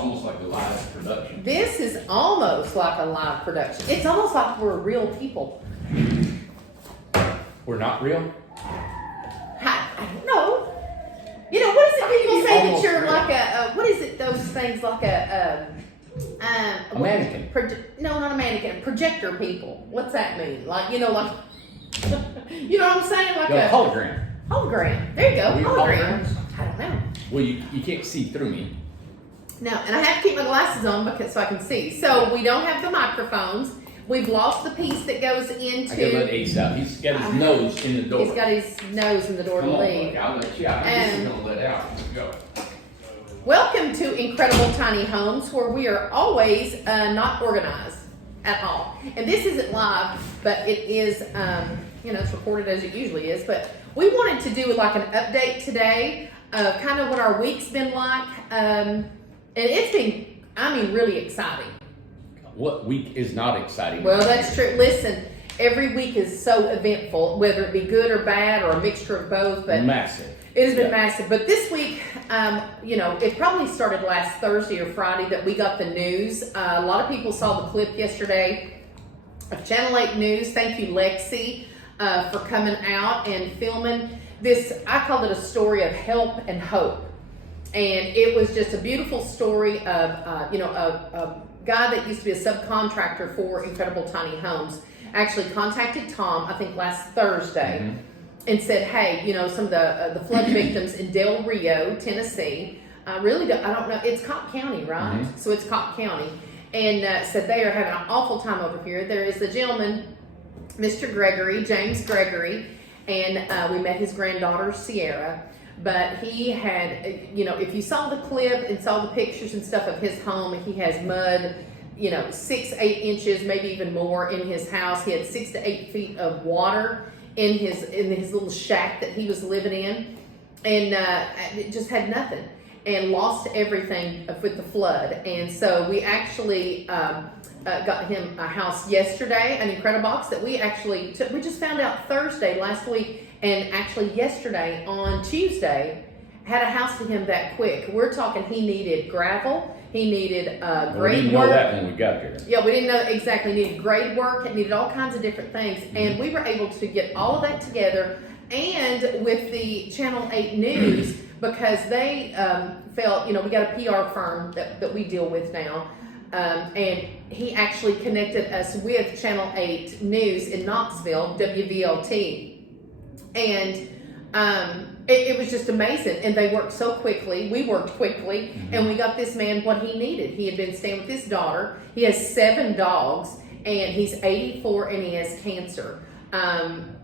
almost like a live production. This is almost like a live production. It's almost like we're real people. We're not real? I don't know. You know, what is it people say that you're real. like what is it, those things like A mannequin. No, not a mannequin. Projector people. What's that mean? Like, you know, like, you know what I'm saying? Like A a hologram. hologram. There you go. Are we Hologram. holograms? I don't know. Well, you can't see through me. No, and I have to keep my glasses on because so I can see. So we don't have the microphones. We've lost the piece that goes into. I gotta let Ace out. He's got his nose in the door. He's got his nose in the door Come to on, leave. buddy, I'll let you out. I'm just gonna let out. Go. Welcome to Incredible Tiny Homes, where we are always not organized at all. And this isn't live, but it is, you know, it's recorded as it usually is. But we wanted to do like an update today of kind of what our week's been like. And it's been, I mean, really exciting. What week is not exciting? Well, that's true. Listen, every week is so eventful, whether it be good or bad or a mixture of both. But massive. It has been massive. But this week, you know, it probably started last Thursday or Friday that we got the news. A lot of people saw the clip yesterday of Channel 8 News. Thank you, Lexi, for coming out and filming this. I called it a story of help and hope. And it was just a beautiful story of, you know, a guy that used to be a subcontractor for Incredible Tiny Homes actually contacted Tom, I think last Thursday, and said, hey, you know, some of the flood victims in Del Rio, Tennessee, I don't know, it's Cobb County, right? So it's Cobb County. And said they are having an awful time over here. There is a gentleman, Mr. Gregory, James Gregory, and we met his granddaughter, Sierra. But he had, you know, if you saw the clip and saw the pictures and stuff of his home, he has mud, you know, 6, 8 inches, maybe even more in his house. He had 6 to 8 feet of water in his little shack that he was living in, and just had nothing and lost everything with the flood. And so we actually got him a house yesterday, an Incred-I-Box that we actually took. We just found out Thursday last week. And actually yesterday, on Tuesday, had a house to him that quick. We're talking he needed gravel, he needed grade work. We didn't know that when we got here. Yeah, we didn't know exactly. Needed grade work, it needed all kinds of different things. And we were able to get all of that together, and with the Channel 8 News, because they felt, you know, we got a PR firm that we deal with now. And he actually connected us with Channel 8 News in Knoxville, WVLT. And it was just amazing. And they worked so quickly. We worked quickly. And we got this man what he needed. He had been staying with his daughter. He has 7 dogs. And he's 84 and he has cancer.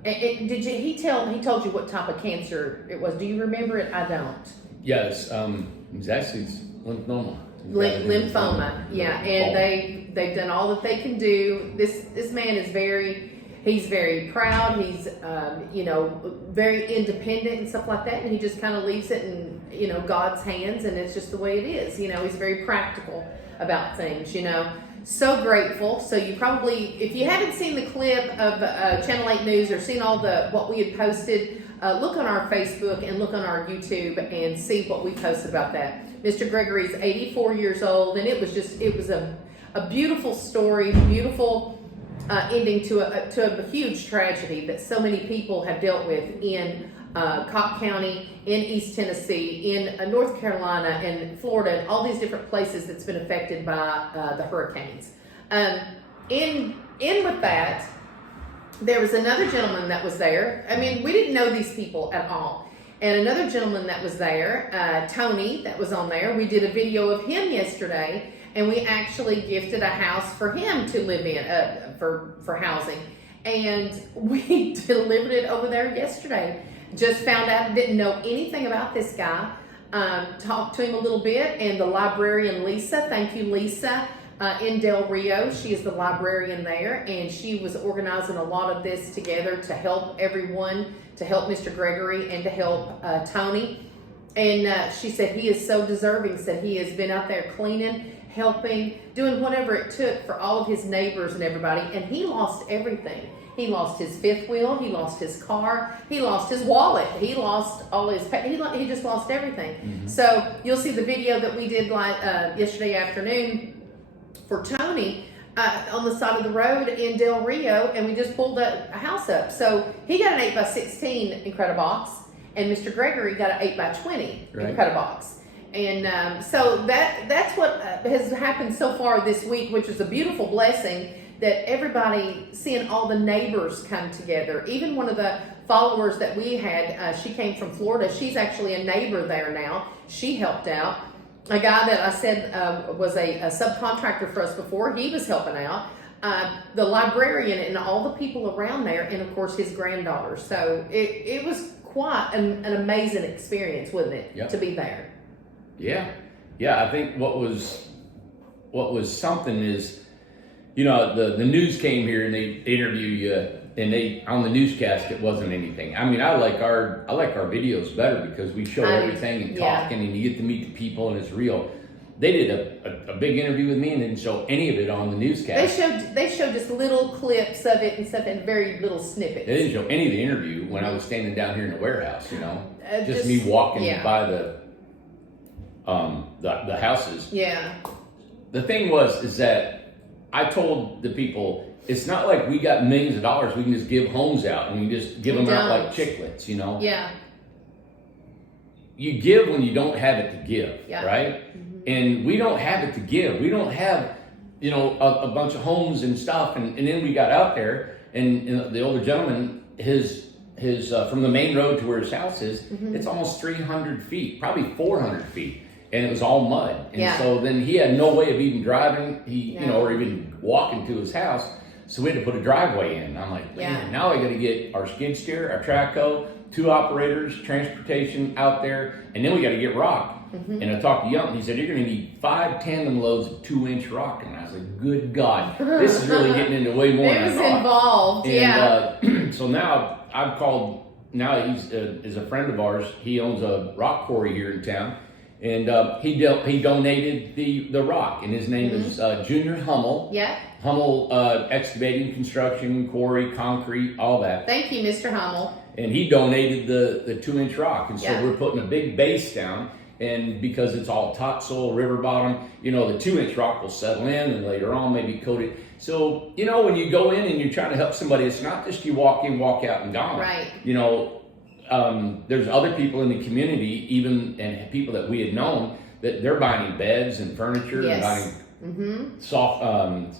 He told you what type of cancer it was. Do you remember it? I don't. Yes. It was actually lymphoma. Lymphoma. Yeah. And they've done all that they can do. This man is he's very proud. He's, you know, very independent and stuff like that. And he just kind of leaves it in, you know, God's hands. And it's just the way it is. You know, he's very practical about things, you know. So grateful. So you probably, if you haven't seen the clip of Channel 8 News or seen all what we had posted, look on our Facebook and look on our YouTube and see what we posted about that. Mr. Gregory's 84 years old. And it was a beautiful story, beautiful ending to a huge tragedy that so many people have dealt with in Cobb County, in East Tennessee, in North Carolina, and Florida, and all these different places that's been affected by the hurricanes. In with that, there was another gentleman that was there. I mean, we didn't know these people at all. And another gentleman that was there, Tony, that was on there. We did a video of him yesterday. And we actually gifted a house for him to live in, for housing. And we delivered it over there yesterday. Just found out, didn't know anything about this guy. Talked to him a little bit. And the librarian, Lisa, thank you, Lisa, in Del Rio. She is the librarian there. And she was organizing a lot of this together to help everyone, to help Mr. Gregory and to help Tony. And she said he is so deserving. Said he has been out there cleaning, helping, doing whatever it took for all of his neighbors and everybody. And he lost everything. He lost his fifth wheel. He lost his car. He lost his wallet. He lost all his. He just lost everything. Mm-hmm. So you'll see the video that we did yesterday afternoon for Tony on the side of the road in Del Rio, and we just pulled a house up. So he got an 8x16 Incred-I-Box, and Mr. Gregory got an 8x20 Incred-I-Box. And so that's what has happened so far this week, which is a beautiful blessing. That everybody, seeing all the neighbors come together. Even one of the followers that we had, she came from Florida. She's actually a neighbor there now. She helped out. A guy that I said was a subcontractor for us before, he was helping out. The librarian and all the people around there, and of course his granddaughter. So it was quite an amazing experience, wasn't it, to be there? Yeah. I think what was something is, you know, the news came here and they interview you, and on the newscast it wasn't anything. I mean, I like our videos better because we show everything and talking, and you get to meet the people and it's real. They did a big interview with me and didn't show any of it on the newscast. They showed just little clips of it and stuff, and very little snippets. They didn't show any of the interview when I was standing down here in the warehouse. You know, just me walking by the houses. Yeah. The thing is that I told the people, it's not like we got millions of dollars we can just give homes out and we just give them out like chiclets, you know? Yeah. You give when you don't have it to give, right? Mm-hmm. And we don't have it to give. We don't have, you know, a bunch of homes and stuff. And then we got out there, and the older gentleman, his from the main road to where his house is, it's almost 300 feet, probably 400 feet. And it was all mud. And so then he had no way of even driving, you know, or even walking to his house. So we had to put a driveway in. And I'm like, man, now I got to get our skid steer, our track hoe, 2 operators, transportation out there, and then we got to get rock. And I talked to Young, he said, you're going to need 5 tandem loads of 2-inch rock. And I was like, good God, this is really getting into way more than I thought. Involved, and, so now I've called, now he's is a friend of ours. He owns a rock quarry here in town. And he donated the rock, and his name is Junior Hummel. Yeah. Hummel excavating, construction, quarry, concrete, all that. Thank you, Mr. Hummel. And he donated the 2-inch rock, and so we're putting a big base down. And because it's all topsoil, river bottom, you know, the 2-inch rock will settle in, and later on maybe coat it. So you know, when you go in and you're trying to help somebody, it's not just you walk in, walk out, and gone. Right. You know. There's other people in the community, even and people that we had known, that they're buying beds and furniture and buying soft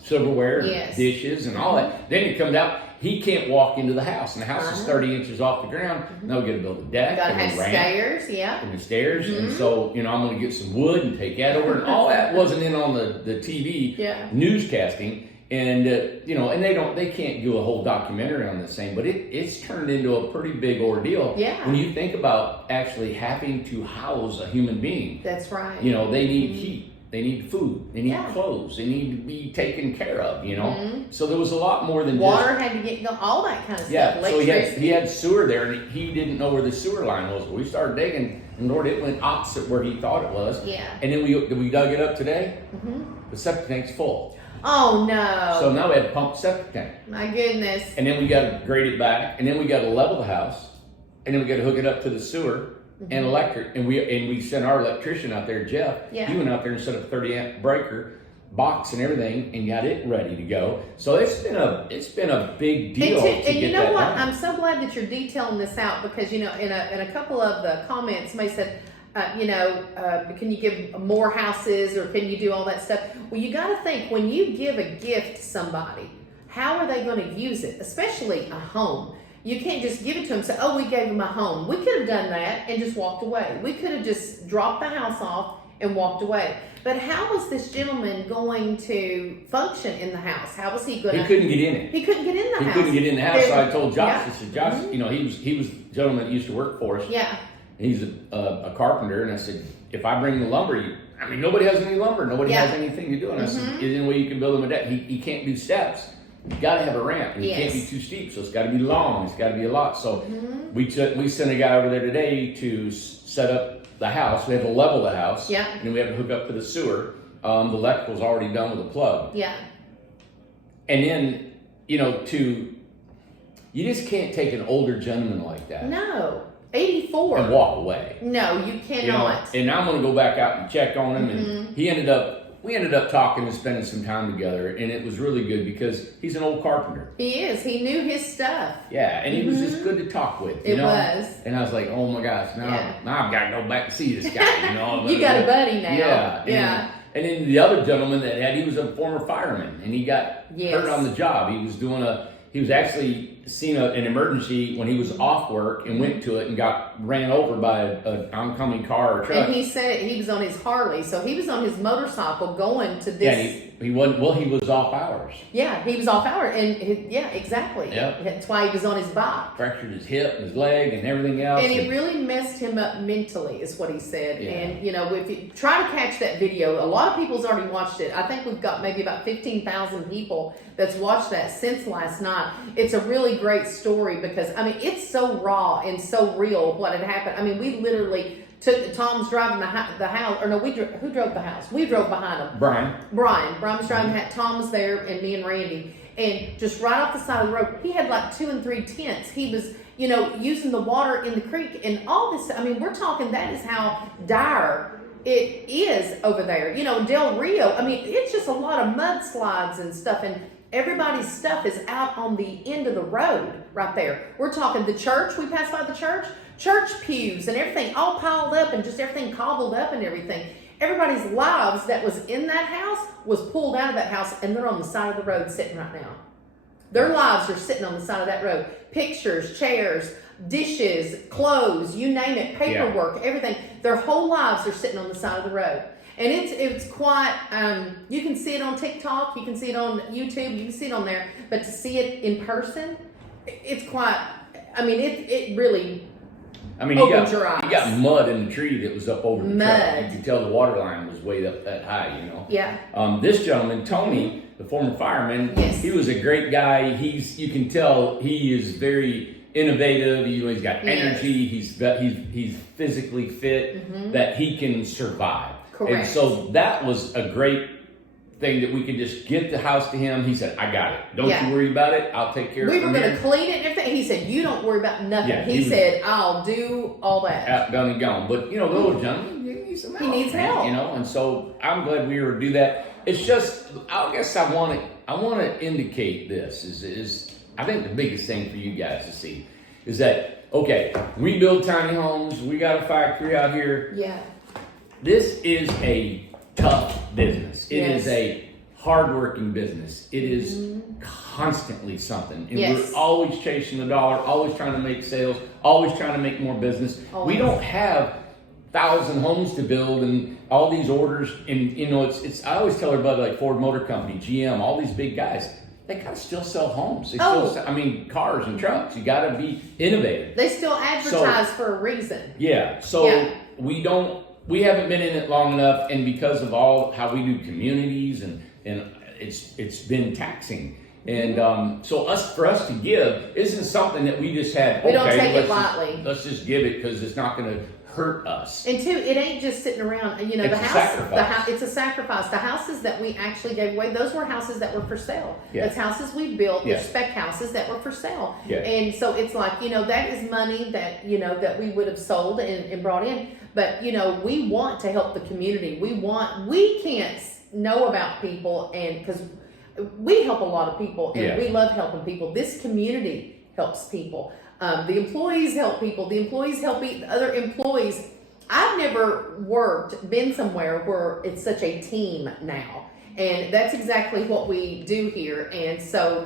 silverware, and dishes, and all that. Then he comes out, he can't walk into the house, and the house is 30 inches off the ground. Now we got to build a deck, got to have a ramp, stairs, and the stairs, and so you know I'm going to get some wood and take that over, and all that wasn't in on the TV newscasting. And you know, and they can't do a whole documentary on this thing, but it's turned into a pretty big ordeal. When you think about actually having to house a human being. That's right. You know, they need heat, they need food, they need clothes, they need to be taken care of. You know, so there was a lot more than water had to get all that kind of stuff. So he had sewer there, and he didn't know where the sewer line was. But we started digging, and Lord, it went opposite where he thought it was. And then we dug it up today. The septic tank's full. Oh no! So now we had to pump the septic tank. My goodness! And then we got to grade it back, and then we got to level the house, and then we got to hook it up to the sewer and electric. And we sent our electrician out there, Jeff. He went out there and set up a 30-amp breaker box and everything, and got it ready to go. So it's been a big deal. And you know what? I'm so glad that you're detailing this out, because you know in a couple of the comments, somebody said, can you give more houses, or can you do all that stuff? Well, you got to think, when you give a gift to somebody, how are they going to use it? Especially a home. You can't just give it to them and say, oh, we gave them a home. We could have done that and just walked away. We could have just dropped the house off and walked away. But how was this gentleman going to function in the house? How was he going to? He couldn't get in it. He couldn't get in the house. He couldn't get in the house. So I told Josh, I said, Josh, you know, he was the gentleman that used to work for us. He's a carpenter, and I said, if I bring the lumber, nobody has any lumber, nobody has anything to do. And I said, is there any way you can build him a deck? He can't do steps. You got to have a ramp, and it can't be too steep, so it's got to be long. It's got to be a lot. So we sent a guy over there today to set up the house. We had to level the house. Yeah. And we had to hook up to the sewer. The electrical's already done with a plug. Yeah. And then, you just can't take an older gentleman like that. No. 84. And walk away. No, you cannot. And I'm going to go back out and check on him. And we ended up talking and spending some time together. And it was really good because he's an old carpenter. He is. He knew his stuff. Yeah. And he was just good to talk with. It was. And I was like, oh my gosh, now I've got to go back and see this guy. You got a buddy now. Yeah. And then the other gentleman he was a former fireman. And he got hurt on the job. He was actually seen an emergency when he was off work and went to it and got ran over by an oncoming car or truck. And he said he was on his Harley, so he was on his motorcycle going to this. Yeah, he wasn't. Well, he was off hours. Yeah, he was off hours, and exactly. Yep. That's why he was on his bike. Fractured his hip and his leg and everything else. And it really messed him up mentally, is what he said. Yeah. And if you try to catch that video, a lot of people's already watched it. I think we've got maybe about 15,000 people that's watched that since last night. It's a really great story because it's so raw and so real what had happened. We literally took Tom's driving the house, or no, who drove the house? We drove behind him. Brian was driving. Tom was there, and me and Randy, and just right off the side of the road, he had like 2 and 3 tents. He was, using the water in the creek and all this. We're talking that is how dire it is over there. Del Rio. It's just a lot of mudslides and stuff, and everybody's stuff is out on the end of the road right there. We're talking the church. We passed by the church pews and everything all piled up and just everything cobbled up and everything. Everybody's lives that was in that house was pulled out of that house, and they're on the side of the road sitting right now. Their lives are sitting on the side of that road. Pictures, chairs, dishes, clothes, you name it, paperwork, everything. Their whole lives are sitting on the side of the road. And it's quite, you can see it on TikTok, you can see it on YouTube, you can see it on there, but to see it in person, it's quite, it really opens your eyes. You got mud in the tree that was up over the truck. You could tell the water line was way up that high, Yeah. This gentleman, Tony, the former fireman, he was a great guy. You can tell he is very innovative. He's got energy. He's physically fit, that he can survive. Correct. And so that was a great thing that we could just get the house to him. He said, I got it. Don't you worry about it. I'll take care of it. We were going to clean it and everything. He said, you don't worry about nothing. Yeah, he said, I'll do all that. Out, done and gone. But, the little gentleman, he needs some help. He needs help. And so I'm glad we were able to do that. It's just, I guess I want to indicate this is I think the biggest thing for you guys to see is that, okay, we build tiny homes. We got a factory out here. Yeah. This is a tough business. It is a hardworking business. It is constantly something. And we're always chasing the dollar, always trying to make sales, always trying to make more business. We don't have 1,000 homes to build and all these orders. And, it's I always tell everybody like Ford Motor Company, GM, all these big guys, they gotta still sell homes. They still sell, cars and trucks. You gotta be innovative. They still advertise for a reason. Yeah. So we haven't been in it long enough, and because of how we do communities and it's been taxing. And for us to give isn't something that we just had. We don't take it lightly. Let's just give it because it's not going to hurt us. And two, it ain't just sitting around. It's the house. sacrifice. It's a sacrifice. The houses that we actually gave away, those were houses that were for sale. Yeah. That's houses we built. Yeah. They're spec houses that were for sale. Yeah. And so it's like that is money that that we would have sold and brought in. But we want to help the community. We can't know about people, and because we help a lot of people, and we love helping people. This community helps people. The employees help people. The employees help other employees. I've never been somewhere where it's such a team now. And that's exactly what we do here. And so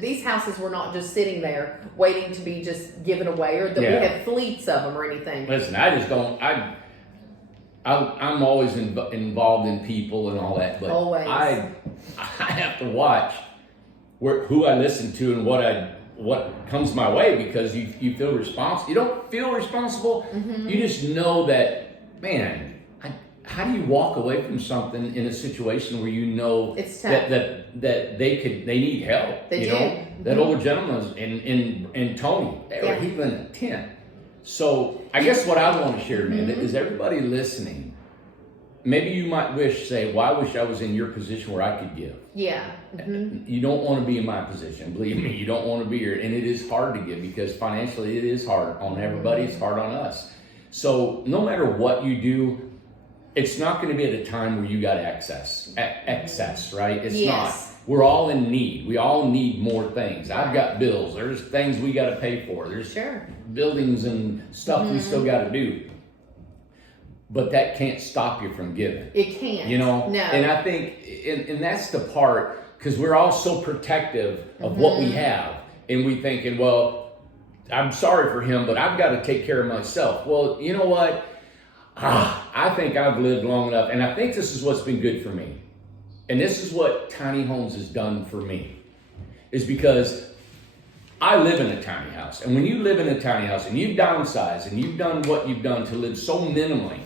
these houses were not just sitting there waiting to be just given away, or that we have fleets of them or anything. Listen, I just don't. I'm always involved in people and all that, but always. I have to watch who I listen to and what comes my way, because you feel responsible. You don't feel responsible. Mm-hmm. You just know that, man. How do you walk away from something in a situation where it's that they need help? They do. That old gentleman and Tony, he lived in a tent. So I guess what I want to share, Amanda, is everybody listening. Maybe you might say, well, I wish I was in your position where I could give. Yeah. You don't want to be in my position. Believe me, you don't want to be here. And it is hard to give because financially it is hard on everybody. It's hard on us. So no matter what you do, it's not going to be at a time where you got excess, right? It's not. We're all in need. We all need more things. I've got bills. There's things we got to pay for. There's buildings and stuff we still got to do. But that can't stop you from giving. It can't. You know? No. And I think, and that's the part, because we're all so protective of what we have. And we thinking, well, I'm sorry for him, but I've got to take care of myself. Well, you know what? I think I've lived long enough, and I think this is what's been good for me. And this is what tiny homes has done for me, is because I live in a tiny house. And when you live in a tiny house and you downsize and you've done what you've done to live so minimally,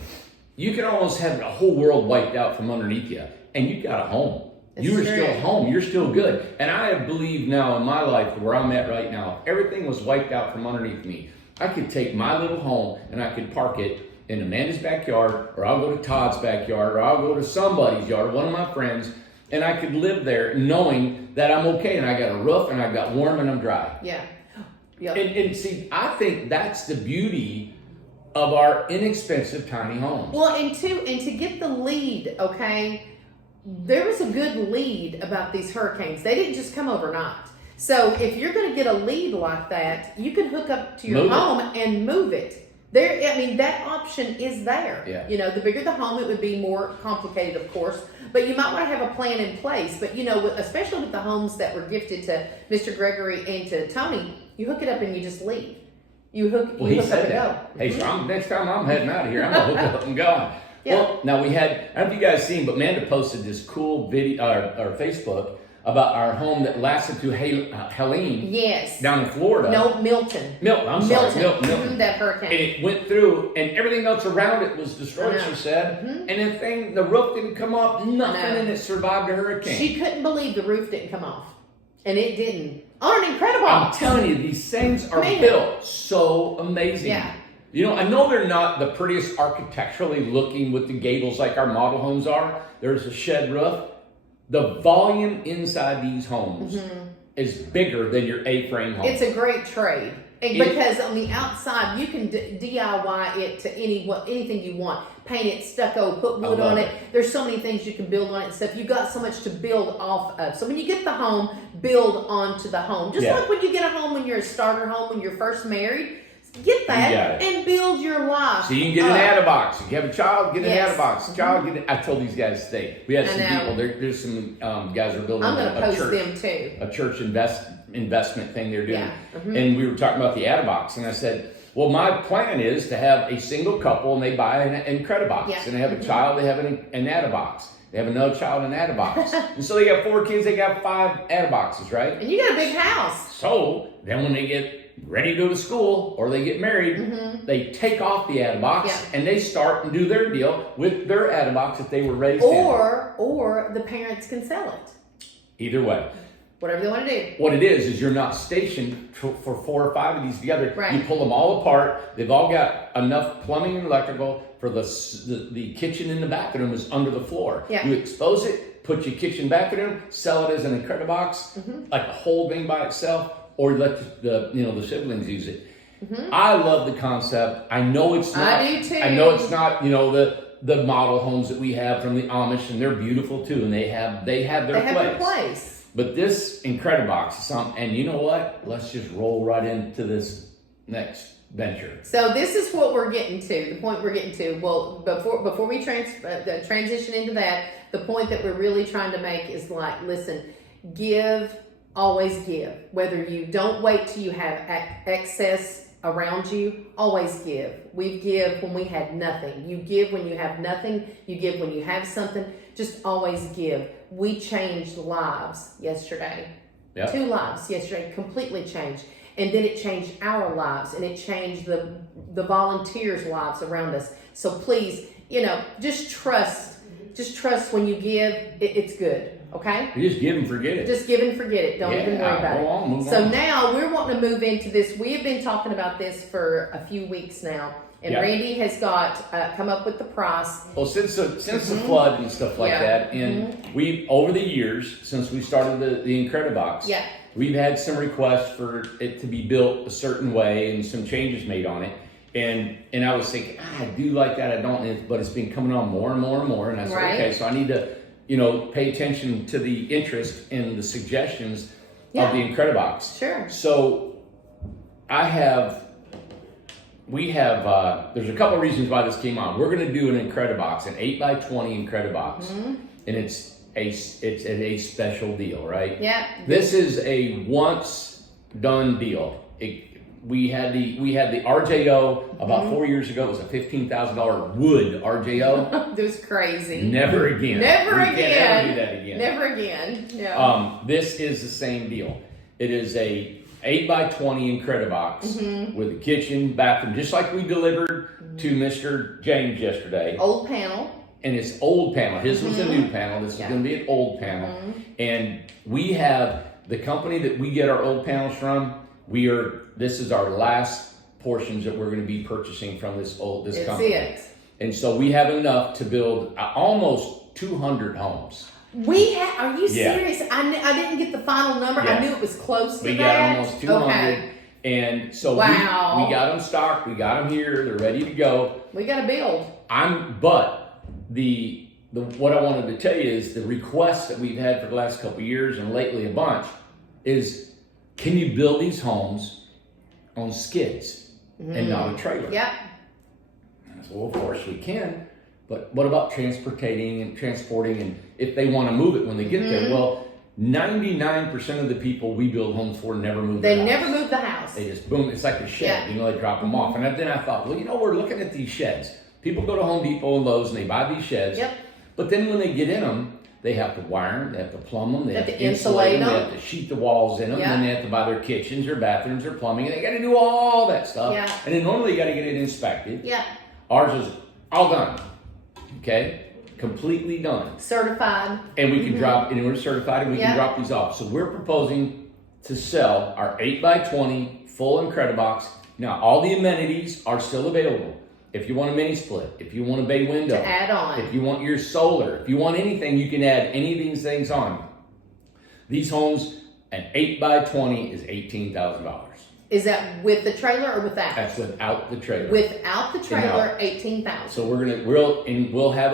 you can almost have the whole world wiped out from underneath you. And you've got a home. You are still home. You're still good. And I believe now in my life, where I'm at right now, if everything was wiped out from underneath me, I could take my little home and I could park it in Amanda's backyard, or I'll go to Todd's backyard, or I'll go to somebody's yard, one of my friends, and I could live there knowing that I'm okay and I got a roof and I got warm and I'm dry. Yeah. Yep. And see, I think that's the beauty of our inexpensive tiny homes. Well, and to get the lead, okay, there was a good lead about these hurricanes. They didn't just come overnight. So if you're going to get a lead like that, you can hook up to your home and move it. There, I mean, that option is there. Yeah. You know, the bigger the home, it would be more complicated, of course. But you might want to have a plan in place. But, you know, especially with the homes that were gifted to Mr. Gregory and to Tony, you hook it up and you just leave. You hook up and go. Hey, so next time I'm heading out of here, I'm going to hook up and go. Yeah. Well, now we had, I don't know if you guys seen, but Amanda posted this cool video, or Facebook, about our home that lasted to Helene. Yes. Down in Florida. No, Milton. Milton. That hurricane. And it went through, and everything else around it was destroyed, she said. And the roof didn't come off, nothing, and it survived a hurricane. She couldn't believe the roof didn't come off. And it didn't. On an Incred-I-Box. I'm telling you, these things are built so amazing. Yeah. You know, I know they're not the prettiest architecturally looking with the gables like our model homes are. There's a shed roof. The volume inside these homes is bigger than your A-frame home. It's a great trade. Because on the outside, you can DIY it to anything you want. Paint it, stucco, put wood on it. There's so many things you can build on it and stuff. You've got so much to build off of. So when you get the home, build onto the home. Just like when you get a home when you're a starter home, when you're first married. Get that and build your life. So you can get an add-a-box. If you have a child, get an add-a-box. I told these guys today. We had some people. There's some guys who are building a church. Them too. A church investment thing they're doing. And we were talking about the add-a-box, and I said, well, my plan is to have a single couple, and they buy an Incred-I-Box, and they have a child, they have an add-a-box. They have another child, an add-a-box. And so they got 4 kids, they got 5 add-a-boxes, right? And you got a big house. So then when they get ready to go to school or they get married, they take off the add-a-box and they start and do their deal with their add-a-box that they were raised in. Or the parents can sell it. Either way. Whatever they want to do. What it is you're not stationed for 4 or 5 of these together. Right. You pull them all apart. They've all got enough plumbing and electrical for the kitchen in the bathroom is under the floor. Yeah. You expose it, put your kitchen bathroom, sell it as an Incred-I-Box, like a whole thing by itself, or let the siblings use it. I love the concept. I know it's not. I do too. I know it's not. The model homes that we have from the Amish, and they're beautiful too, and they have their place. But this Incred-I-Box is something, and you know what? Let's just roll right into this next venture. So this is what we're getting to, the point we're getting to. Well, before we transition into that, the point that we're really trying to make is like, listen, give, always give. Whether you don't wait till you have excess around you, always give. We give when we had nothing. You give when you have nothing. You give when you have something. Just always give. We changed lives yesterday. Yep. 2 lives yesterday, completely changed. And then it changed our lives, and it changed the volunteers' lives around us. So please, just trust when you give, it's good. Okay? You just give and forget it. Just give and forget it. Don't even worry about go on, move it. So on. now we're wanting to move into this. We have been talking about this for a few weeks now. And Randy has got come up with the price. Well, since the flood and stuff like that, and we over the years since we started the Incred-I-Box, we've had some requests for it to be built a certain way and some changes made on it. And I was thinking, I do like that, I don't, but it's been coming on more and more and more. And I said, okay, so I need to, pay attention to the interest and the suggestions of the Incred-I-Box. Sure. So there's a couple of reasons why this came on. We're going to do an Incred-I-Box, an 8x20 Incred-I-Box, and it's a special deal, right? Yeah. This is a once done deal. We had the RJO about 4 years ago. It was a $15,000 wood RJO. It was crazy. Never again. Never again. Can't ever do that again. Never again. Yeah. This is the same deal. It is a 8x20 Incred-I-Box with a kitchen, bathroom, just like we delivered to Mr. James yesterday. Old panel. And it's old panel. His was a new panel. This is going to be an old panel. And we have the company that we get our old panels from. This is our last portions that we're going to be purchasing from this company. It. And so we have enough to build almost 200 homes. Are you serious? I didn't get the final number. I knew it was close to that. We got almost 200. Okay. And so we got them stocked. We got them here. They're ready to go. We got to build. But what I wanted to tell you is the requests that we've had for the last couple of years and lately a bunch is, can you build these homes on skids and not a trailer? Yep. Well, of course we can, but what about transporting and if they want to move it when they get there? Well, 99% of the people we build homes for never move their house. They never move the house. They just, boom, it's like a shed, they drop them off. And then I thought, well, we're looking at these sheds. People go to Home Depot and Lowe's and they buy these sheds. Yep. But then when they get in them, they have to wire them, they have to plumb them, they have to insulate them, they have to sheet the walls in them, and then they have to buy their kitchens, their bathrooms, their plumbing, and they got to do all that stuff. Yeah. And then normally you got to get it inspected. Yeah. Ours is all done. Okay? Completely done. Certified. And we can drop, and we're certified, and we can drop these off. So we're proposing to sell our 8x20 full Incred-I-Box. Now, all the amenities are still available. If you want a mini split, if you want a bay window, to add on, if you want your solar, if you want anything, you can add any of these things on. These homes, an 8x20 is $18,000. Is that with the trailer or without? That's without the trailer. Without the trailer, $18,000. So we'll have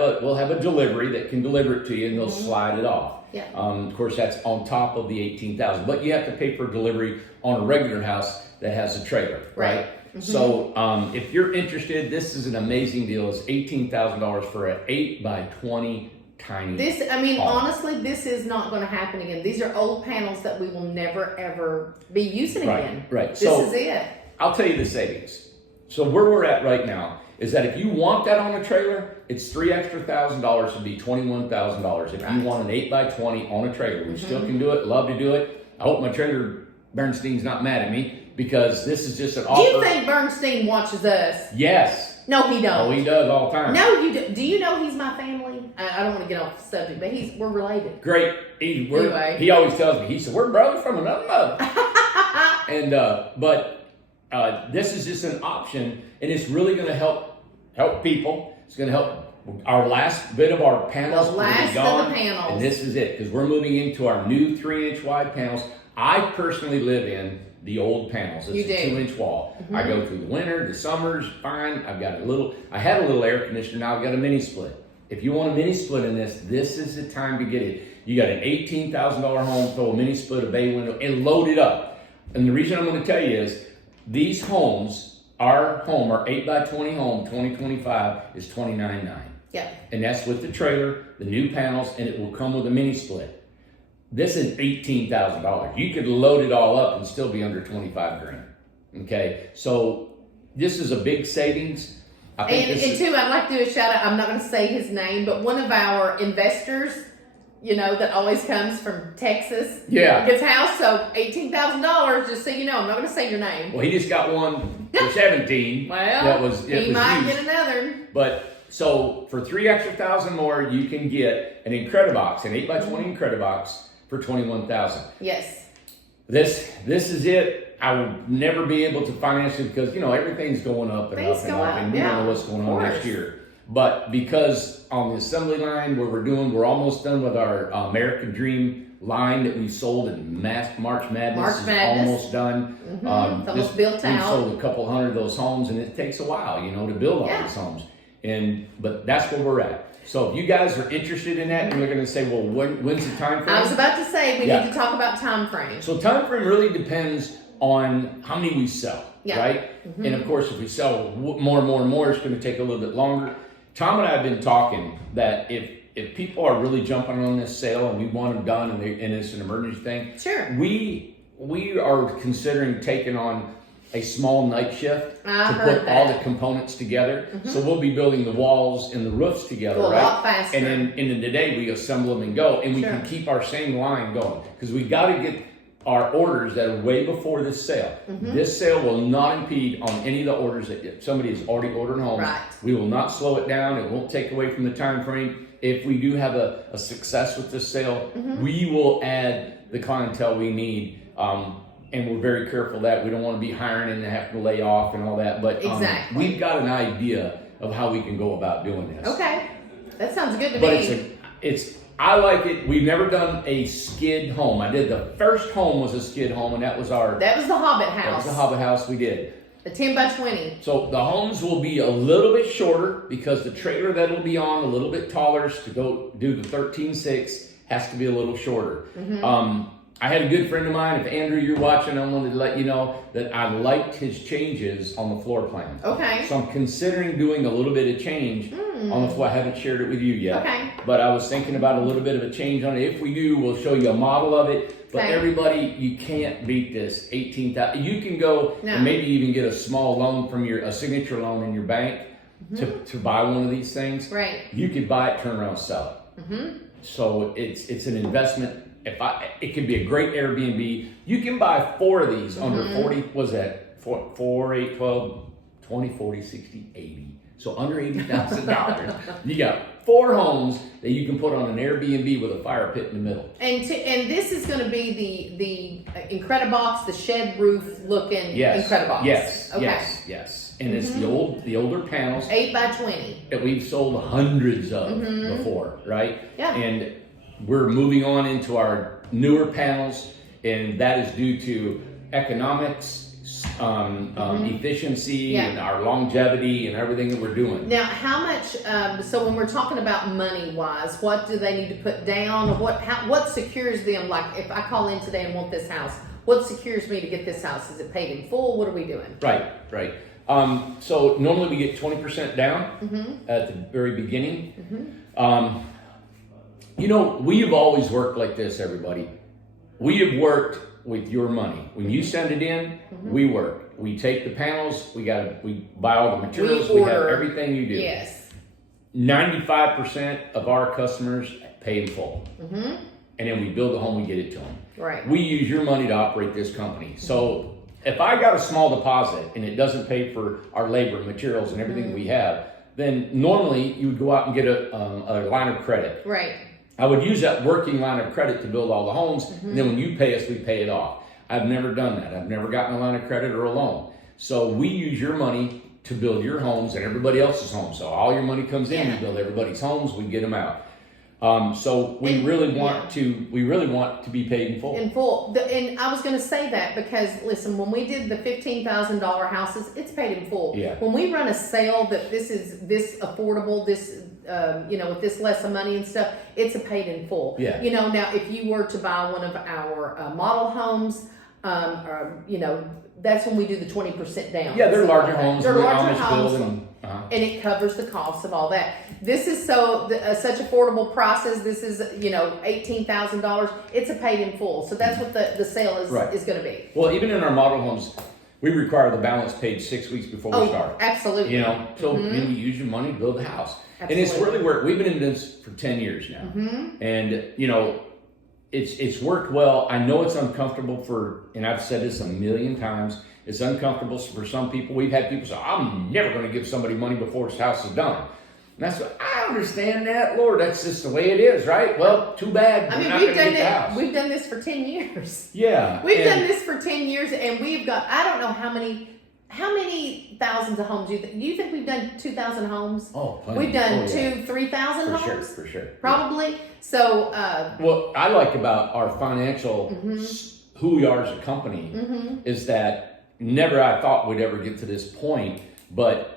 a delivery that can deliver it to you, and they'll slide it off. Yeah. Of course, that's on top of the $18,000, but you have to pay for delivery on a regular house that has a trailer, right? So if you're interested, this is an amazing deal. It's $18,000 for an 8x20 tiny. Honestly, this is not going to happen again. These are old panels that we will never ever be using again. Right. This is it. I'll tell you the savings. So where we're at right now is that if you want that on a trailer, it's $3,000 extra to be $21,000. If you want an 8x20 on a trailer, we still can do it. Love to do it. I hope my trailer Bernstein's not mad at me, because this is just an offer. Do you think Bernstein watches us? Yes. No, he don't. Oh, he does all the time. No, you do. Do you know he's my family? I don't want to get off the subject, but we're related. Great. Anyway. He always tells me, he said, we're brothers from another mother. And but this is just an option, and it's really going to help people. It's going to help our last bit of our panels. The last of the panels. And this is it, because we're moving into our new 3-inch wide panels. I personally live in the old panels. It's a 2-inch wall. I go through the winter, the summers, fine. I had a little air conditioner. Now I've got a mini split. If you want a mini split in this is the time to get it. You got an $18,000 home, throw a mini split, a bay window, and load it up. And the reason I'm going to tell you is these homes, our 8x20 home, 2025 is $29,900. Yeah. And that's with the trailer, the new panels, and it will come with a mini split. This is $18,000. You could load it all up and still be under $25,000. Okay, so this is a big savings. I think I'd like to do a shout out. I'm not going to say his name, but one of our investors, that always comes from Texas. Yeah. Gets house, so $18,000. Just so you know, I'm not going to say your name. Well, he just got one for $17,000. Well, he might used. get another. But So for 3 extra thousand more, you can get an Incred-I-Box, an 8x20 Incred-I-Box for 21,000. Yes. This is it. I would never be able to finance it because, you know, everything's going up and up and up, and we don't know what's going on next year. But because on the assembly line where we're almost done with our American Dream line that we sold in March Madness is almost done. It's almost built out. We sold a couple hundred of those homes, and it takes a while, you know, to build all these homes. But that's where we're at. So if you guys are interested in that, and you're going to say, well, when's the time frame? I was about to say we need to talk about time frame. So time frame really depends on how many we sell, right? And of course, if we sell more and more and more, it's going to take a little bit longer. Tom and I have been talking that if people are really jumping on this sale and we want them done and it's an emergency thing, sure, we are considering taking on a small night shift to put all the components together. So we'll be building the walls and the roofs together, right? A lot faster. And then in the day we assemble them and go, and we can keep our same line going because we got to get our orders that are way before this sale. This sale will not impede on any of the orders that somebody has already ordered homes. Right. We will not slow it down. It won't take away from the time frame. If we do have a success with this sale, we will add the clientele we need. And we're very careful that we don't want to be hiring and have to lay off and all that. But we've got an idea of how we can go about doing this. Okay, that sounds good to me. But I like it. We've never done a skid home. I did the first home was a skid home, and that was the Hobbit house. That was the Hobbit house we did. The 10x20. So the homes will be a little bit shorter because the trailer that'll be on a little bit taller to go do the 13.6 has to be a little shorter. I had a good friend of mine, if Andrew you're watching, I wanted to let you know that I liked his changes on the floor plan. Okay. So I'm considering doing a little bit of change on the floor. I haven't shared it with you yet. Okay. But I was thinking about a little bit of a change on it. If we do, we'll show you a model of it. But everybody, you can't beat this 18,000. You can go and maybe even get a small loan from a signature loan in your bank to buy one of these things. Right. You could buy it, turn around, sell it. So it's an investment. It could be a great Airbnb. You can buy 4 of these under 40. Was that 4, 8, 12, 20, 40, 60, 80? So under $80,000, you got 4 homes that you can put on an Airbnb with a fire pit in the middle. And this is going to be the Incred-I-Box, the shed roof looking Incred-I-Box. Yes. Okay. Yes. And it's the older panels 8x20 that we've sold hundreds of before, right? Yeah. And we're moving on into our newer panels, and that is due to economics, efficiency, and our longevity and everything that we're doing. Now, how much? So when we're talking about money-wise, what do they need to put down? What secures them? Like, if I call in today and want this house, what secures me to get this house? Is it paid in full? What are we doing? Right. So normally we get 20% down at the very beginning. You know, we have always worked like this, everybody. We have worked with your money. When you send it in, we work. We take the panels, we buy all the materials, we have everything you do. Yes. 95% of our customers pay in full. And then we build the home, we get it to them. Right. We use your money to operate this company. So if I got a small deposit and it doesn't pay for our labor, materials, and everything we have, then normally you would go out and get a line of credit. Right. I would use that working line of credit to build all the homes, and then when you pay us, we pay it off. I've never done that. I've never gotten a line of credit or a loan. So we use your money to build your homes and everybody else's homes. So all your money comes in, we build everybody's homes, we get them out. So we really want to be paid in full. In full. And I was going to say that because, listen, when we did the $15,000 houses, it's paid in full. Yeah. When we run a sale that this is this affordable, this with this less of money and stuff, it's a paid in full. Yeah. Now if you were to buy one of our model homes, that's when we do the 20% down. Yeah, they're larger homes. They're larger Amish homes. And it covers the cost of all that. This is such affordable process. This is $18,000. It's a paid in full. So that's what the sale is going to be. Well, even in our model homes, we require the balance paid 6 weeks before we start. Absolutely. So you use your money to build the house. Absolutely. And it's really worked. We've been in this for 10 years now. And it's worked well. I know it's uncomfortable and I've said this a million times, it's uncomfortable for some people. We've had people say, I'm never going to give somebody money before his house is done. And that's what, I understand that, Lord. That's just the way it is, right? Well, too bad. I mean, we've done this for 10 years. Yeah. We've done this for 10 years, and we've got, I don't know how many thousands of homes do you think we've done 2,000 homes? Oh, plenty. We've done 3,000 homes? For sure. Probably. Yeah. So, what I like about our financial, who we are as a company, is that never I thought we'd ever get to this point, but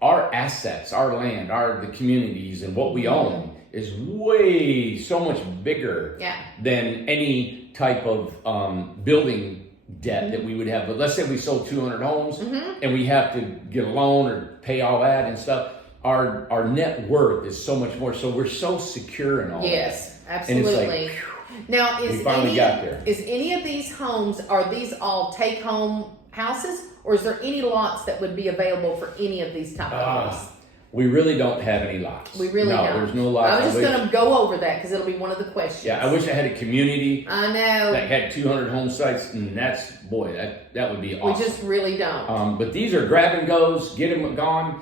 our assets, our land, the communities, and what we own is way so much bigger than any type of building debt that we would have. But let's say we sold 200 homes and we have to get a loan or pay all that and stuff. Our net worth is so much more. So we're so secure in all that. Yes, absolutely. And it's like, now, we finally got there. Is any of these homes, are these all take-home houses, or is there any lots that would be available for any of these type of homes? We really don't have any lots. We really don't. There's no lots. I was just going to go over that because it'll be one of the questions. Yeah, I wish I had a community. I know. That had 200 home sites, and that would be awesome. We just really don't. But these are grab and goes, get them gone.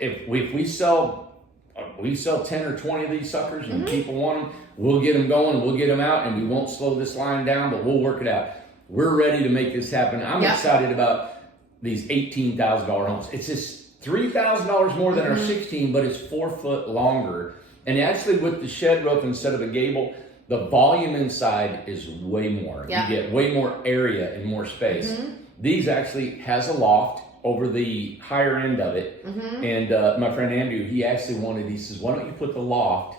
If we sell 10 or 20 of these suckers and people want them, we'll get them going, we'll get them out, and we won't slow this line down, but we'll work it out. We're ready to make this happen. I'm excited about these $18,000 homes. It's just $3,000 more than our 16, but it's 4 foot longer. And actually with the shed roof instead of a gable, the volume inside is way more. You get way more area and more space. These actually has a loft over the higher end of it. And my friend Andrew, he says, why don't you put the loft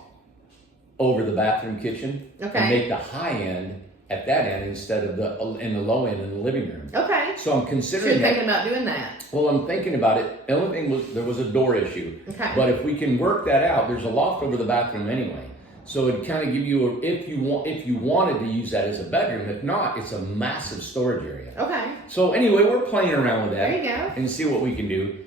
over the bathroom kitchen and make the high end at that end instead of in the low end in the living room. Okay. So I'm considering you're thinking about doing that. Well, I'm thinking about it. The only thing was there was a door issue. Okay. But if we can work that out, there's a loft over the bathroom anyway. So it'd kind of give you if you wanted to use that as a bedroom. If not, it's a massive storage area. Okay. So anyway, we're playing around with that. There you go. And see what we can do.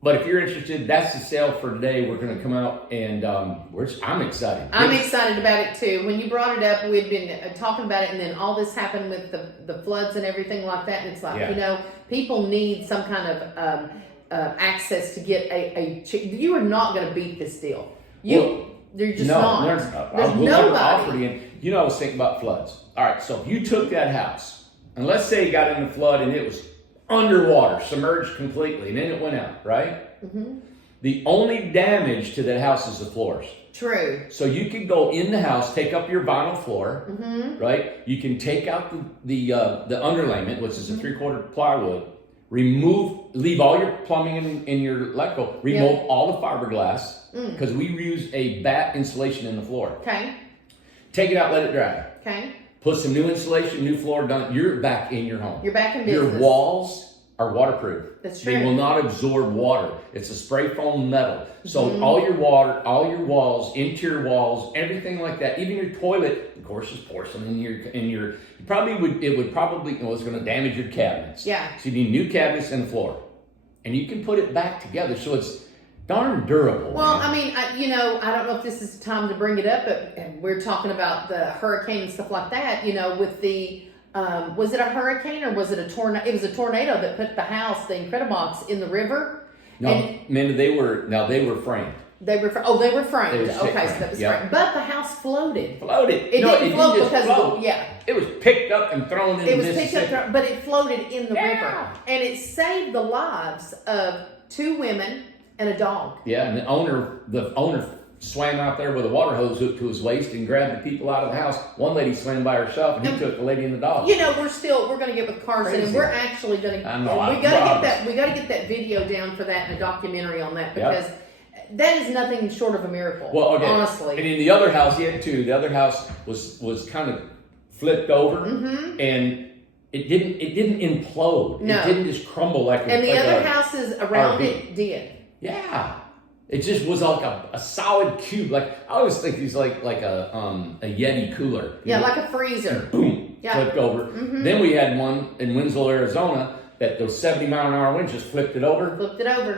But if you're interested, that's the sale for today. We're going to come out and I'm excited. I'm excited about it too. When you brought it up, we'd been talking about it, and then all this happened with the floods and everything like that. And it's like, people need some kind of access to get you are not going to beat this deal. They're just not. There's nobody. I was thinking about floods. All right, so if you took that house, and let's say it got in the flood and it was underwater, submerged completely, and then it went out, right? The only damage to that house is the floors. True. So you can go in the house, take up your vinyl floor, right? You can take out the underlayment, which is a 3/4 plywood, leave all your plumbing in your electrical, remove all the fiberglass, because we use a batt insulation in the floor. Okay. Take it out, let it dry. Okay. Put some new insulation, new floor done. You're back in your home. You're back in business. Your walls are waterproof. That's true. They will not absorb water. It's a spray foam metal. So all your water, all your walls, interior walls, everything like that, even your toilet, of course, is porcelain it's going to damage your cabinets. Yeah. So you need new cabinets and the floor. And you can put it back together so it's darn durable. Well, man. I mean, I don't know if this is the time to bring it up, but we're talking about the hurricane and stuff like that, with the, was it a hurricane or was it a tornado? It was a tornado that put the house, the Incred-I-Box, in the river. No, Amanda, they were framed. They were framed. Okay, so that was framed. But the house floated. It didn't float because float. It was picked up and thrown in the Mississippi. It was picked up, but it floated in the river. And it saved the lives of 2 women and a dog. Yeah, and the owner swam out there with a water hose hooked to his waist and grabbed the people out of the house. One lady swam by herself, and he took the lady and the dog. We're going to get with Carson, Crazy. and we're actually going to. We got to get that video down for that and a documentary on that, because that is nothing short of a miracle. Well, okay. Honestly. And in the other house, he had 2. The other house was kind of flipped over, and it didn't implode. No. It didn't just crumble like. And the other houses around it did. Yeah. It just was like a solid cube. Like, I always think he's like a Yeti cooler. Like a freezer. Boom. Flipped over. Then we had one in Winslow, Arizona, that those 70-mile-an-hour winds just flipped it over.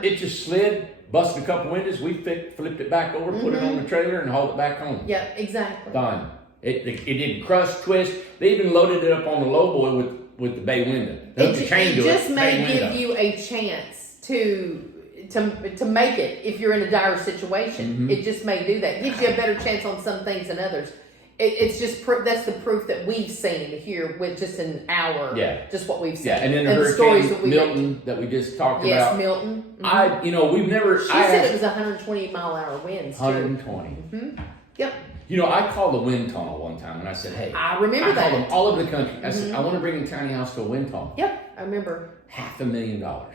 It just slid, busted a couple windows. We flipped it back over, put it on the trailer, and hauled it back home. Yeah, exactly. Done. It didn't crush, twist. They even loaded it up on the lowboy with the bay window. It just may give you a chance to to make it if you're in a dire situation. It just may do that. Gives you a better chance on some things than others. It's just that's the proof that we've seen here with just an hour. Just what we've seen. Yeah, and then the stories Hurricane Milton that we just talked about. Yes, Milton. We've never. She said it was 120-mile-an-hour winds. 120. Yep. I called a wind tunnel one time, and I said, "Hey, I remember that. called them all over the country. I said, I want to bring a tiny house to a wind tunnel. Yep, I remember. $500,000.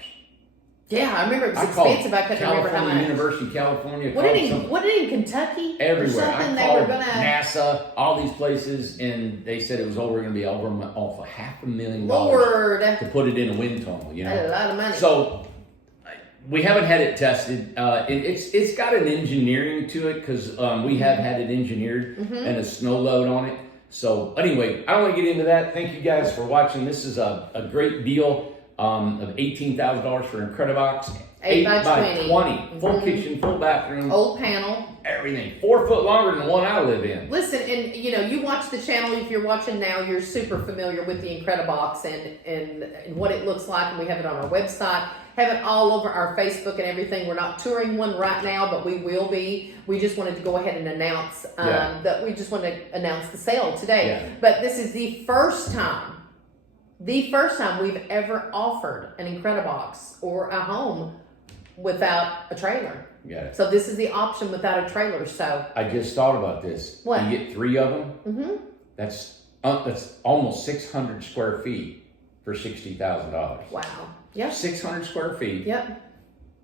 Yeah, I remember it was I expensive. I couldn't remember how much. University of California. What did in Kentucky? Everywhere. Or something I they were called NASA, all these places, and they said it was going to be over off of $500,000 Lord, to put it in a wind tunnel. That's a lot of money. So we haven't had it tested. It's got an engineering to it because we have had it engineered and a snow load on it. So anyway, I don't want to get into that. Thank you guys for watching. This is a great deal. Of $18,000 for Incred-I-Box, 8x20, full kitchen, full bathroom, old panel, everything, 4 foot longer than the one I live in. Listen, and you watch the channel. If you're watching now, you're super familiar with the Incred-I-Box and what it looks like, and we have it on our website, have it all over our Facebook and everything. We're not touring one right now, but we will be. We just wanted to go ahead and announce that we just wanted to announce the sale today. But this is the first time we've ever offered an Incred-I-Box or a home without a trailer. So this is the option without a trailer. So I just thought about this. What? You get 3 of them. That's almost 600 square feet for $60,000. Wow. Yep. 600 square feet. Yep.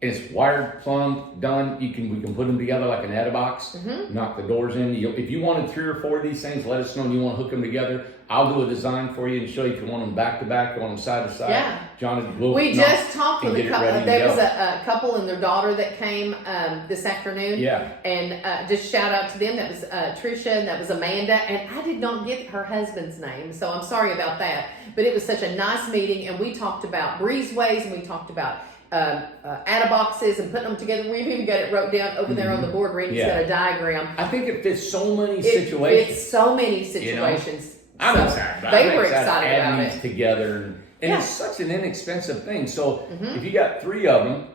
It's wired, plumbed, done. We can put them together like an Incred-I-Box. Knock the doors in. If you wanted 3 or 4 of these things, let us know. And you want to hook them together. I'll do a design for you and show you if you want them back to back, you want them side to side. Yeah. John will. We just talked with a couple. There was go. a couple and their daughter that came this afternoon. Yeah. And just shout out to them. That was Trisha and that was Amanda. And I did not get her husband's name, so I'm sorry about that. But it was such a nice meeting, and we talked about breezeways and we talked about boxes and putting them together. We've even got it wrote down over there on the board. Randy's got a diagram. I think it fits so many situations. It fits so many situations. I'm excited. They were excited about these together, and it's such an inexpensive thing. So if you got 3 of them,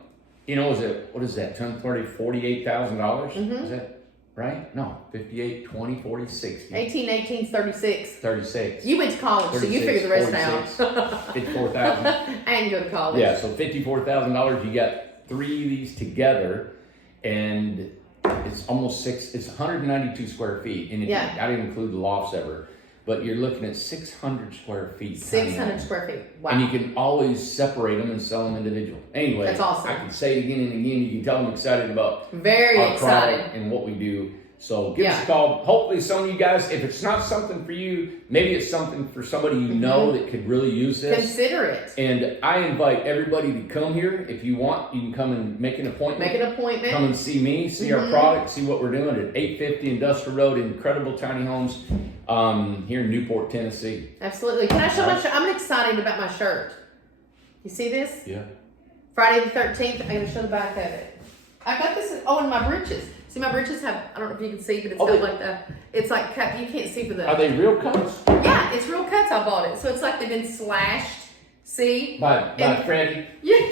what is that? 10, 30, $48,000? Is that right? No, 58, 20, 40, 60. 18, 18, 36. 36. You went to college, so you figure the rest out. 54,000. I didn't go to college. Yeah, so $54,000. You got 3 of these together, and it's almost it's 192 square feet, and I didn't include the lofts ever. But you're looking at 600 square feet. 600 square feet. Wow. And you can always separate them and sell them individual. Anyway, that's awesome. I can say it again and again. You can tell I'm excited about our product and what we do. So give us a call. Hopefully some of you guys, if it's not something for you, maybe it's something for somebody you know that could really use this. Consider it. And I invite everybody to come here. If you want, you can come and make an appointment. Make an appointment. Come and see me, see our product, see what we're doing at 850 Industrial Road, incredible tiny homes here in Newport, Tennessee. Absolutely. Can I show my shirt? I'm excited about my shirt. You see this? Yeah. Friday the 13th. I'm going to show the back of it. I got this. In my breeches. See, my breeches have, I don't know if you can see, but it's got like it's like cut. You can't see for the. Are they real cuts? Yeah, it's real cuts. I bought it. So it's like they've been slashed. See? By Freddie? Yeah.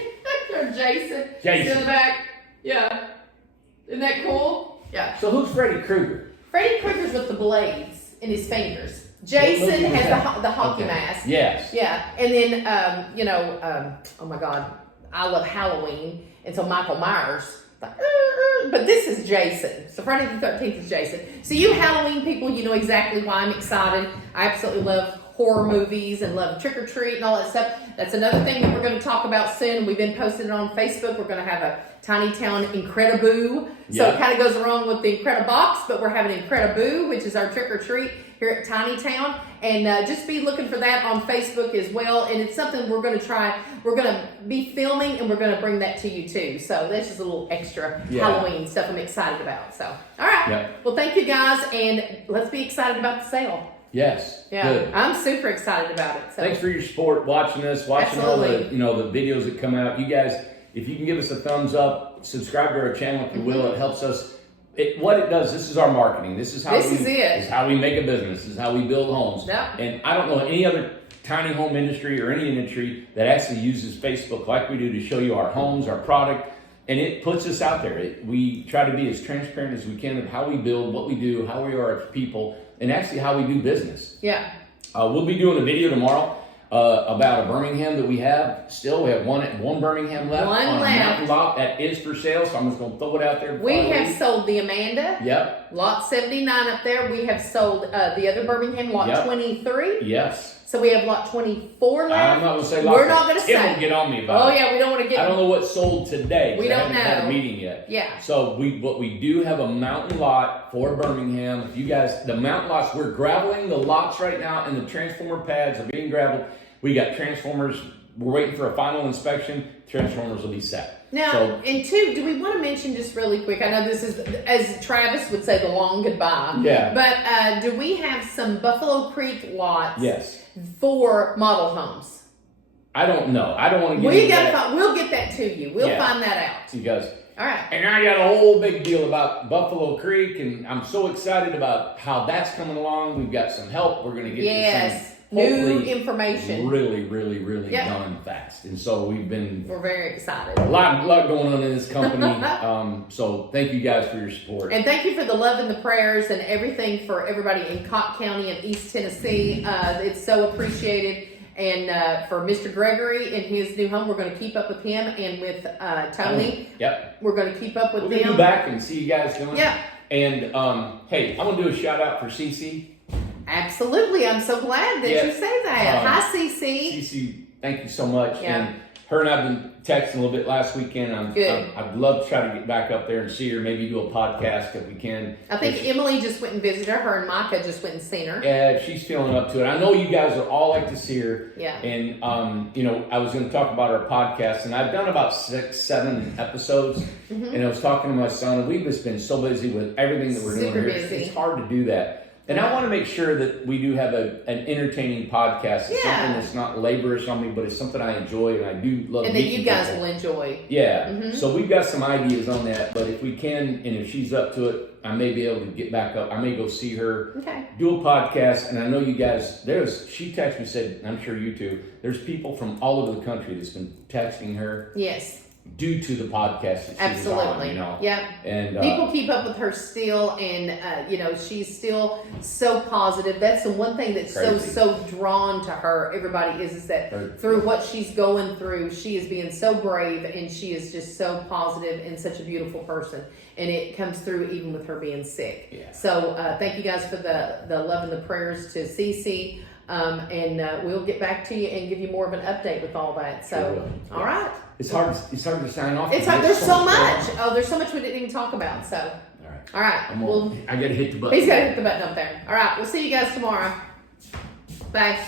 Or Jason. See in the back? Yeah. Isn't that cool? Yeah. So who's Freddy Krueger? Freddy Krueger's with the blades in his fingers. Jason has the hockey mask. Yes. Yeah. And then, oh my God, I love Halloween. And so Michael Myers. But this is Jason. So Friday the 13th is Jason. So you Halloween people, you know exactly why I'm excited. I absolutely love horror movies and love trick or treat and all that stuff. That's another thing that we're going to talk about soon. We've been posting it on Facebook. We're going to have a tiny town Incred-I-Boo. So it kind of goes along with the Incred-I-Box, but we're having Incred-I-Boo, which is our trick or treat here at Tiny Town. And just be looking for that on Facebook as well. And it's something we're going to try. We're going to be filming and we're going to bring that to you too. So that's just a little extra Halloween stuff I'm excited about. So, all right. Yep. Well, thank you guys. And let's be excited about the sale. Yes. Yeah. Good. I'm super excited about it. So. Thanks for your support, watching us, watching all the the videos that come out. You guys, if you can give us a thumbs up, subscribe to our channel if you will. It helps us. What it does, this is our marketing. This is how this is how we make a business. This is how we build homes. Yep. And I don't know any other tiny home industry or any industry that actually uses Facebook like we do to show you our homes, our product, and it puts us out there. We try to be as transparent as we can of how we build, what we do, how we are as people, and actually how we do business. Yeah. We'll be doing a video tomorrow about a Birmingham that we have. Still, we have one Birmingham left One on left. a mountain lot that is for sale. So I'm just going to throw it out there. We have sold the Amanda. Yep. Lot 79 up there. We have sold the other Birmingham, lot 23. Yes. So we have lot 24 left. I'm not going to say lot. We're not going to Tim say. will get on me about it. Oh yeah, we don't want to get. I don't know what sold today. We don't I haven't had a know. meeting yet. Yeah. So we do have a mountain lot for Birmingham. If you guys, the mountain lots, we're graveling the lots right now, and the transformer pads are being graveled. We got transformers. We're waiting for a final inspection. Transformers will be set. Now, So- and two, do we want to mention just really quick? I know this is, as Travis would say, the long goodbye. Yeah. But do we have some Buffalo Creek lots? Yes. For model homes? I don't know. I don't want to get into that. We'll get that to you. We'll Yeah. find that out. You guys. All right. And I got a whole big deal about Buffalo Creek, and I'm so excited about how that's coming along. We've got some help. We're going to get this thing New hopefully information. really, really, really Yeah. done fast. And so we've been We're very excited. a lot going on in this company. So thank you guys for your support. And thank you for the love and the prayers and everything for everybody in Cott County and East Tennessee. It's so appreciated. And for Mr. Gregory in his new home, we're going to keep up with him, and with Tony. Yep. We're going to keep up with We're them. going to be back and see you guys doing. Yeah. And hey, I'm going to do a shout out for Cece. Absolutely. I'm so glad that you say that. Hi, Cece. Cece, thank you so much. Yeah. And her and I've been texting a little bit last weekend. I'd love to try to get back up there and see her, maybe do a podcast if we can. I think Emily just went and visited her, and Micah just went and seen her. Yeah, she's feeling up to it. I know you guys would all like to see her. Yeah. And, I was going to talk about our podcast, and I've done about 6-7 episodes. Mm-hmm. And I was talking to my son, and we've just been so busy with everything that we're doing Super here. busy. It's hard to do that. And I want to make sure that we do have an entertaining podcast. It's something that's not laborious on me, but it's something I enjoy, and I do love. And that you guys people. will enjoy. Yeah. Mm-hmm. So we've got some ideas on that, but if we can, and if she's up to it, I may be able to get back up. I may go see her, do a podcast, and I know you guys. She texted me, said, I'm sure you too. There's people from all over the country that's been texting her. Yes. Due to the podcast that she was on, Yep. And people keep up with her still, and she's still so positive. That's the one thing that's so drawn to her. Everybody is that through what she's going through, she is being so brave, and she is just so positive and such a beautiful person. And it comes through even with her being sick. Yeah. So thank you guys for the love and the prayers to Cece. And we'll get back to you and give you more of an update with all that. So, all right. It's hard to sign off. It's hard. There's so much. Oh, there's so much we didn't even talk about. So, all right. I got to hit the button. He's got to hit the button up there. All right. We'll see you guys tomorrow. Bye.